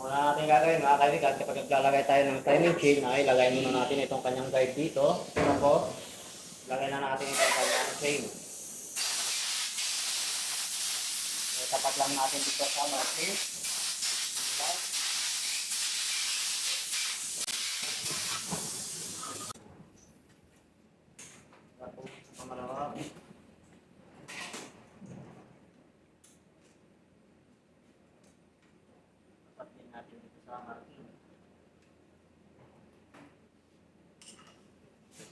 Una natin gagawin mga kaibigan, kapag naglalagay tayo ng timing chain, ay ilagay muna natin itong kanyang guide dito. Tapos, ilagay na natin itong kanyang chain. So, tapat lang natin dito sa marking. Tapos, pamalawa.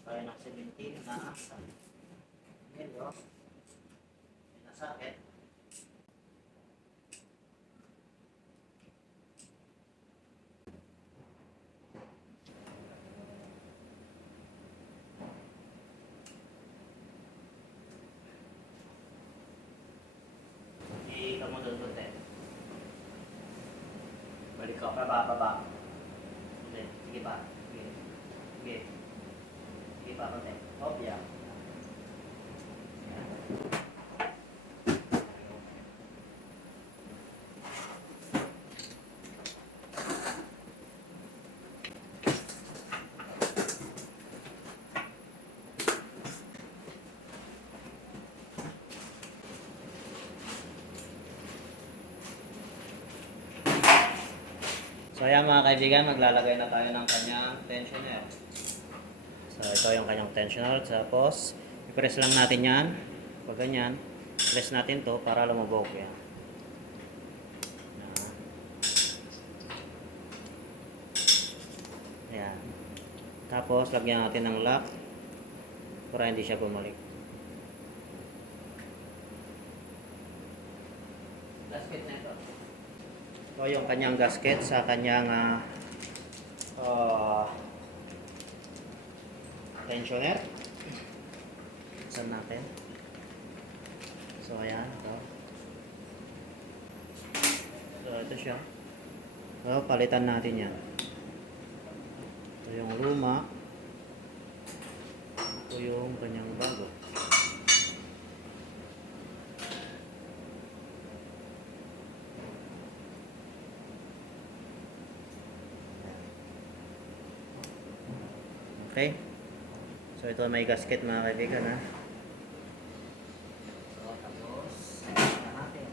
Kaya ng 17 na yelo nasakit. Hindi ka mo doon balik ka pababa. Sige pa. Sige. Sige pa konti. Hop, yeah. So ayan mga kaibigan, maglalagay na tayo ng kanyang tensioner. So ito yung kanyang tensioner. Tapos i-press lang natin yan. Pag ganyan, press natin to para lumubog yan. Ayan. Tapos lagyan natin ng lock para hindi siya bumalik. Gasket na ito. Ito yung kanyang gasket sa kanyang tensioner. Saan natin? So ayan, ito. So ito siya. So palitan natin yan. Ito yung luma. Ito yung kanyang bago. Okay. So ito may gasket mga kaibigan ha. So tapos natin.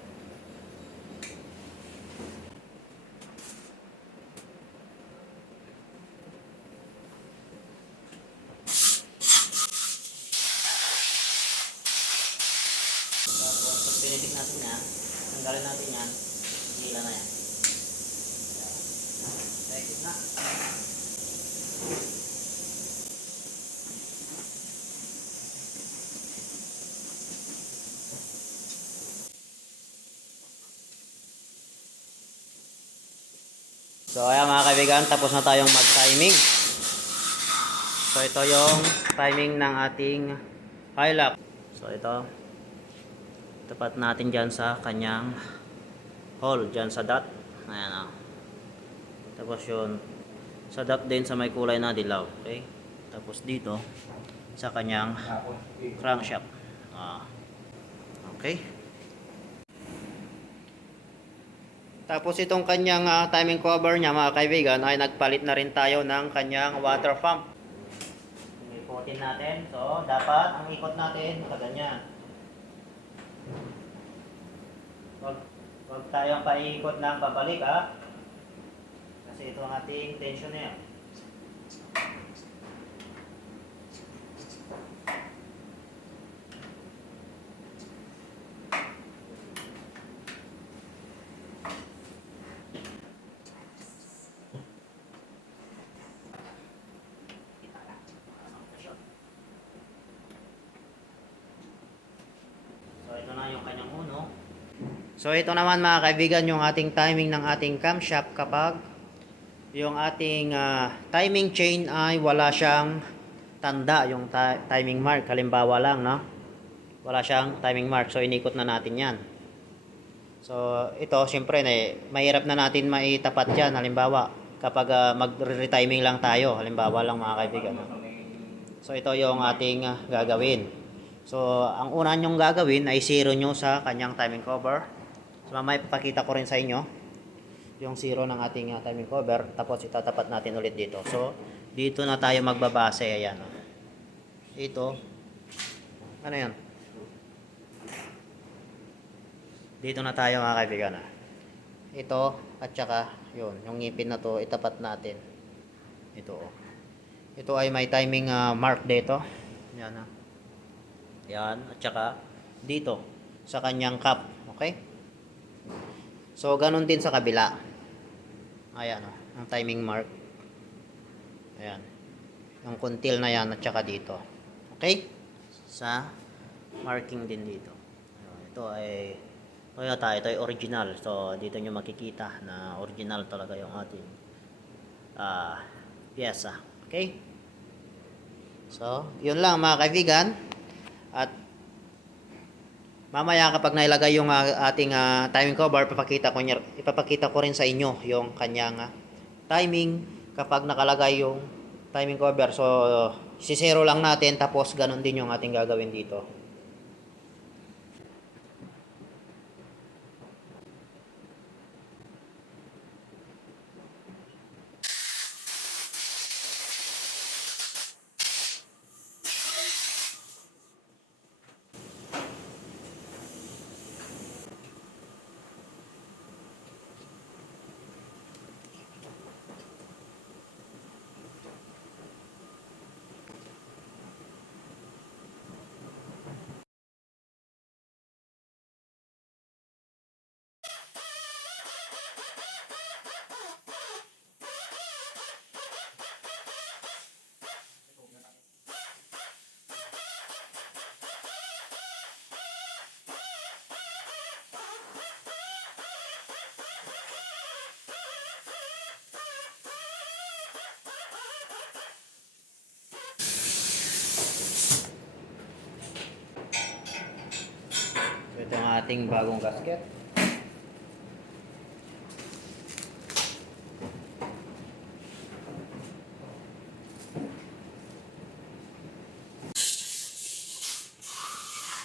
Tapos pag pinitik natin yan, tanggalin natin yan, hila na yan. Effective na. So ayan mga kaibigan, tapos na tayong mag-timing. So ito yung timing ng ating Hilux. So ito, tapat natin dyan sa kanyang hole, dyan sa dot. Ayan o. Tapos yun, sa dot din sa may kulay na dilaw. Okay? Tapos dito, sa kanyang crankshaft. Okay? Tapos itong kanyang timing cover niya mga kaibigan ay nagpalit na rin tayo ng kanyang water pump. Ikutin natin. So dapat ang ikot natin ganyan. Huwag tayong paikot ng pabalik ha. Kasi ito ang ating tensioner. So ito naman mga kaibigan yung ating timing ng ating camshaft kapag yung ating timing chain ay wala siyang tanda, yung timing mark, halimbawa lang no? Wala siyang timing mark, so inikot na natin yan. So ito siyempre mahirap na natin maitapat yan, halimbawa kapag mag-retiming lang tayo, halimbawa lang mga kaibigan no? So ito yung ating gagawin. So ang una nyong gagawin ay zero nyo sa kanyang timing cover. So mamaya ipapakita ko rin sa inyo yung zero ng ating timing cover, tapos itatapat natin ulit dito. So dito na tayo magbabase. Ayan o. Ito ano yan, dito na tayo mga kaibigan. Ito at saka yun, yung ngipin na to itapat natin. Ito o. Ito ay may timing mark dito. Yan ha. Yan at saka dito sa kanyang cap. Okay. So, ganun din sa kabila. Ayan o, ang timing mark. Ayan. Yung kuntil na yan at saka dito. Okay? Sa marking din dito. Ito ay Toyota, ito ay original. So, dito nyo makikita na original talaga yung ating pyesa. Okay? So, yun lang mga kaibigan. At mamaya kapag nailagay yung ating timing cover, ipapakita ko rin sa inyo yung kanyang timing kapag nakalagay yung timing cover. So, sisero lang natin tapos ganun din yung ating gagawin dito. ating bagong gasket.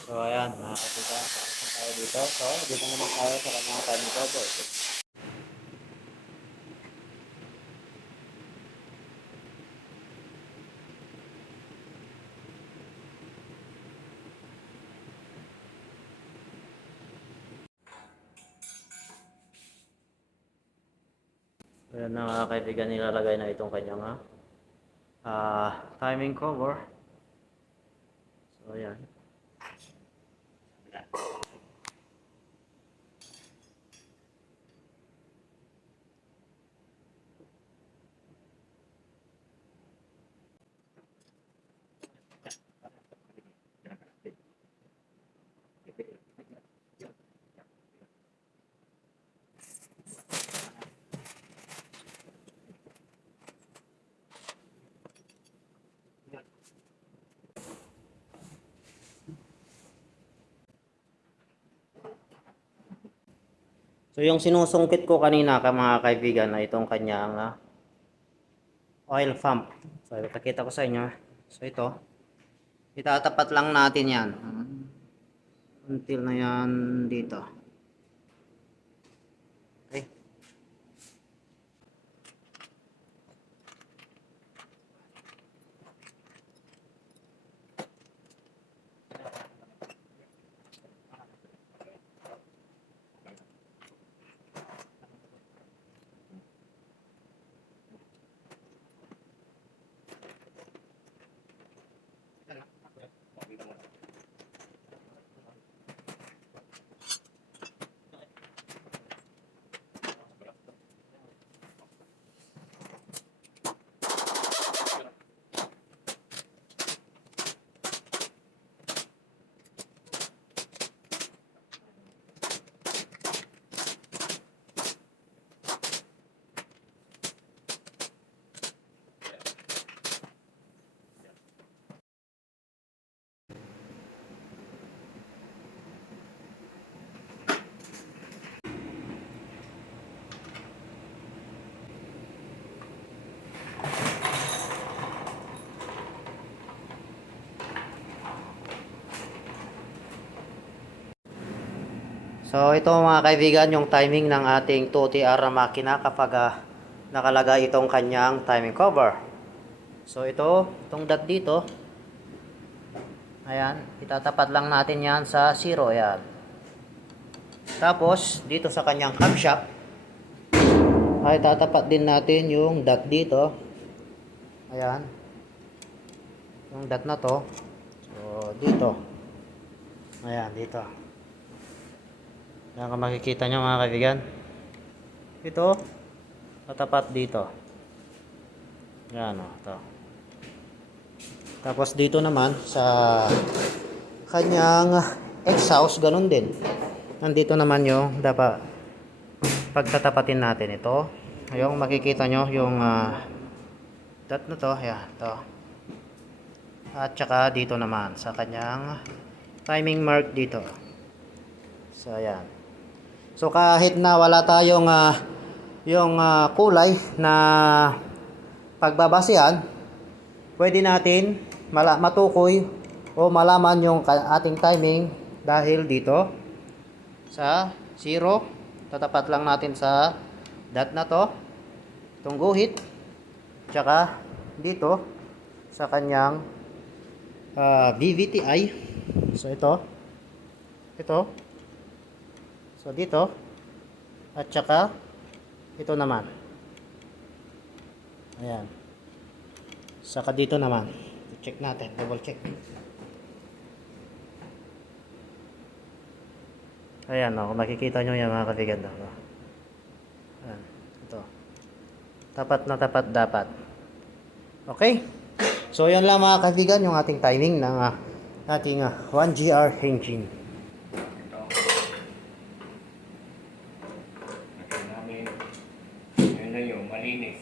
So ayan, mga kaibigan, tapos na tayo dito. So dito naman tayo sa kanyang timing cover. Ayan na mga kaibigan, nilalagay na itong kanyang timing cover. So ayan. So yung sinusungkit ko kanina ka mga kaibigan ay itong kanyang oil pump. So ipakita ko sa inyo. So ito, itatapat lang natin yan. Until na yan dito. Okay. So ito mga kaibigan yung timing ng ating 2TR na makina kapag nakalagay itong kanyang timing cover. So itong dot dito, ayan, itatapat lang natin yan sa 0, ayan. Tapos dito sa kanyang camshaft ay tatapat din natin yung dot dito, ayan, yung dot na to. So dito, ayan, dito. Yan kung makikita nyo mga kaibigan, ito tatapat dito, yan o, ito. Tapos dito naman sa kanyang exhaust, ganun din, nandito naman yung dapat pagtatapatin natin. Ito yung makikita nyo yung dot na to, yan, ito. At saka dito naman sa kanyang timing mark dito. So ayan. So kahit na wala tayong yung kulay na pagbabasihan, pwede natin matukoy o malaman yung ating timing dahil dito sa 0, tatapat lang natin sa dot na to, itong guhit, tsaka dito sa kanyang VVTi. So ito so dito, at saka ito naman, ayan, saka dito naman, check natin, double check, ayan o, makikita nyo yan mga kaibigan. Ayan, ito tapat na tapat dapat. Okay, so yan lang mga kaibigan yung ating timing ng ating 1GR engine. Yun na yun, malinis.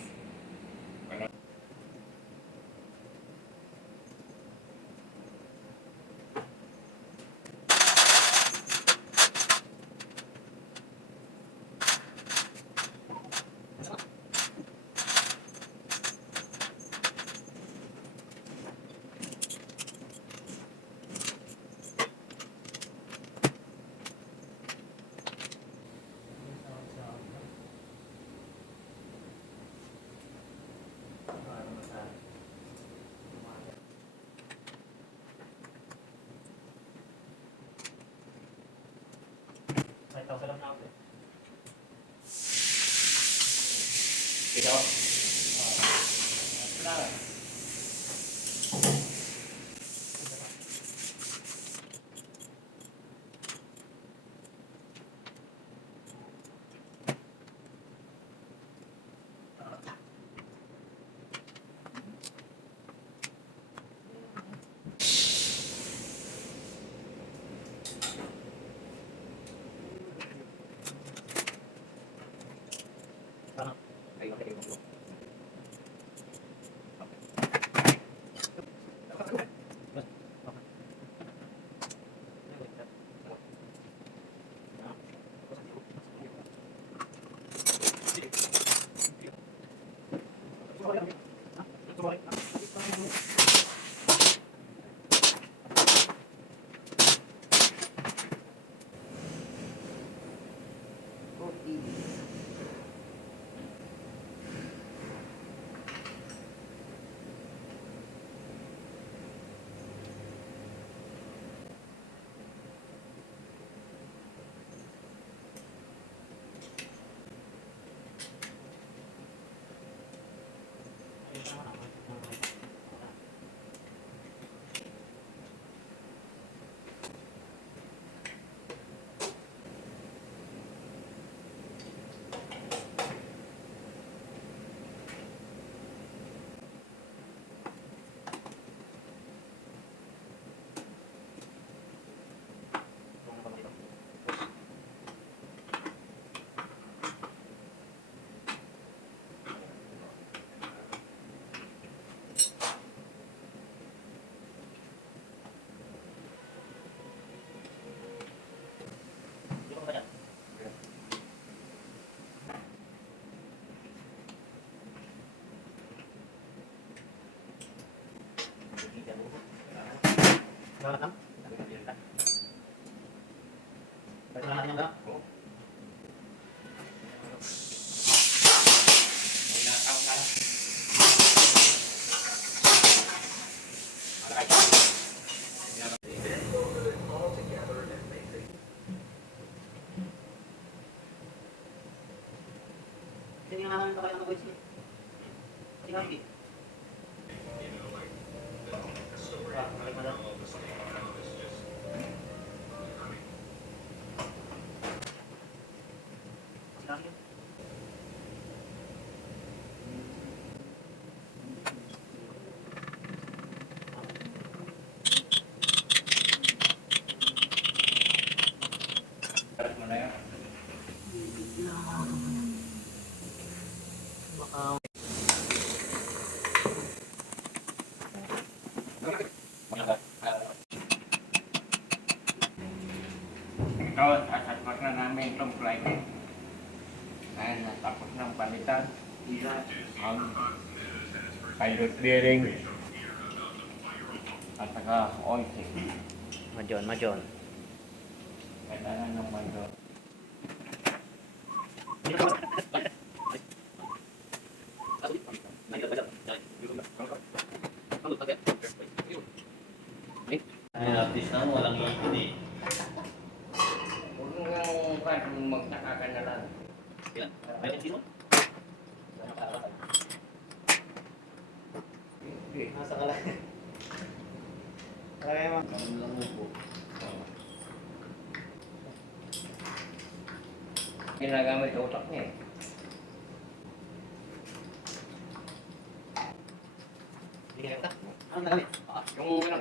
Ito, sasasmak na namin itong flight. Ayan, natapos ng palitan. Ang pilot bearing at saka oil change. Majon. Kailangan ng majon. Huwag mong magtaka ka na lang. Nasa ka lang. Kaya mo. Ginagamit sa utak niya eh. Ano nagamit? Yung ano,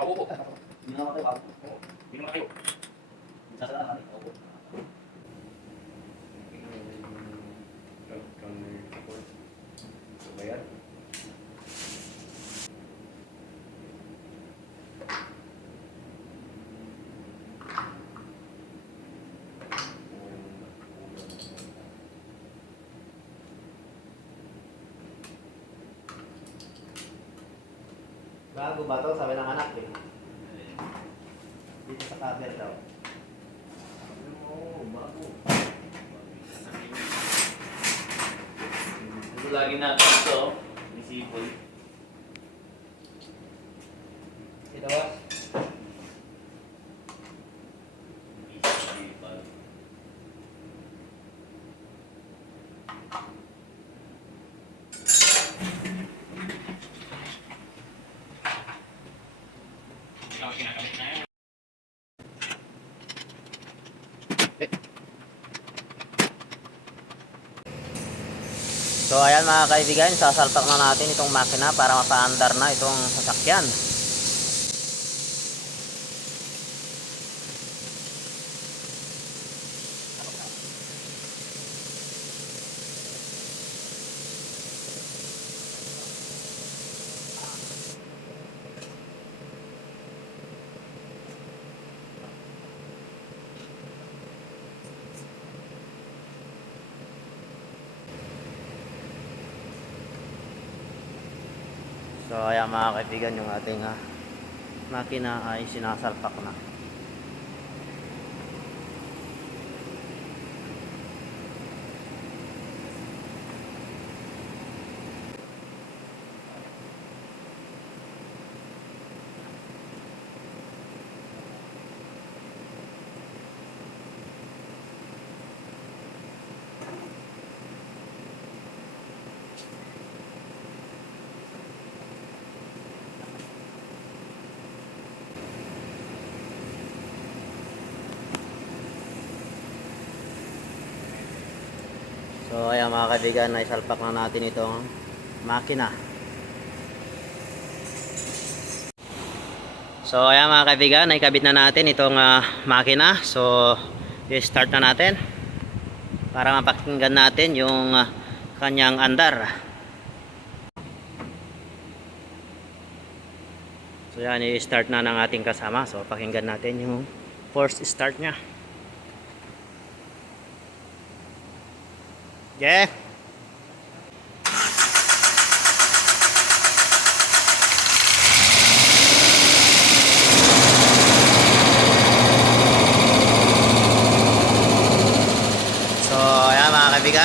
kaupo. Hindi naman kayo ako. Hindi naman kayo. Sasala kami. Opo. Ito ba yan? Bago ba ito? Sabi ng anak eh. Dito sa cover daw. Oo, bago. Ito lagi natin ito, isipon. Ito boss. So ayan mga kaibigan, sasalpak na natin itong makina para mapaandar na itong sasakyan. So ayan mga kaibigan, yung ating makina ay sinasalpak na. So ayan mga kaibigan, naisalpak na natin itong makina. So ayan mga kaibigan, naikabit na natin itong makina. So i-start na natin para mapakinggan natin yung kanyang andar. So yan, i-start na ng ating kasama. So pakinggan natin yung first start nya. Yeah.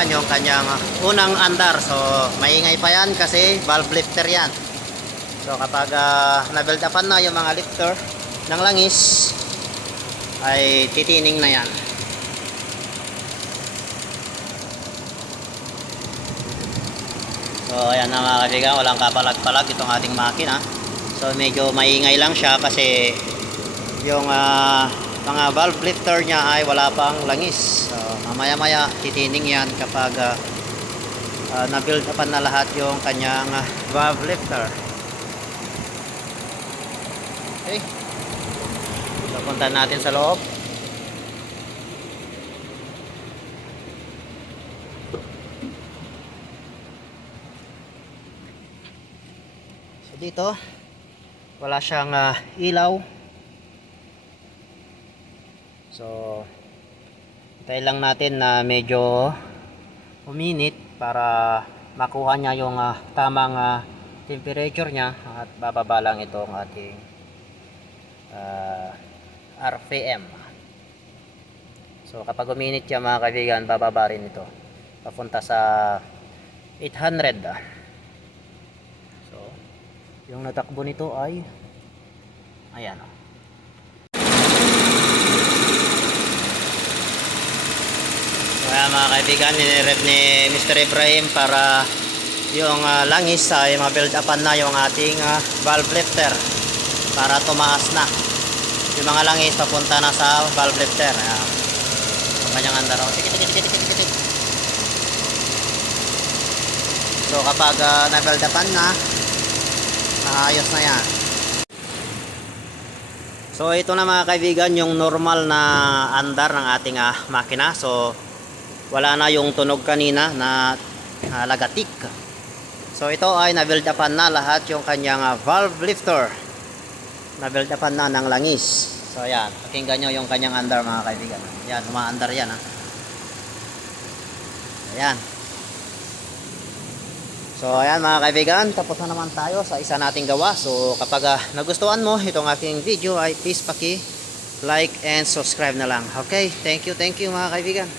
yan yung kanyang unang andar. So maingay pa yan kasi valve lifter yan. So kapag na-build upan na yung mga lifter ng langis, ay titining na yan. So ayan na mga kaibigan, walang kapalag-palag itong ating makina. So medyo maingay lang siya kasi yung mga valve lifter niya ay wala pang langis. So mamaya-maya titining yan kapag na-build upan na lahat yung kanyang valve lifter. Okay. So punta natin sa loob. So dito wala siyang ilaw. So hintay lang natin na medyo uminit para makuha niya yung tamang temperature niya at bababa lang itong ating RPM. So kapag uminit siya mga kaibigan, bababa rin ito papunta sa 800. So yung natakbo nito ay ayan. Kaya mga kaibigan, nire-rev ni Mr. Ibrahim para yung langis ay ma-build upan na yung ating valve lifter para tumaas na yung mga langis papunta na sa valve lifter. Ayan. Yung kanyang andar. Tikit. So kapag na-build upan na, ayos na yan. So ito na mga kaibigan yung normal na andar ng ating makina. So wala na yung tunog kanina na lagatik. So ito ay na-build upan na lahat yung kanyang valve lifter. Na-build upan na ng langis. So ayan, pakinggan nyo yung kanyang andar mga kaibigan. Ayan, umaandar yan Ayan. So ayan mga kaibigan, tapos na naman tayo sa isa nating gawa. So kapag nagustuhan mo itong aking video ay please like and subscribe na lang. Okay, thank you mga kaibigan.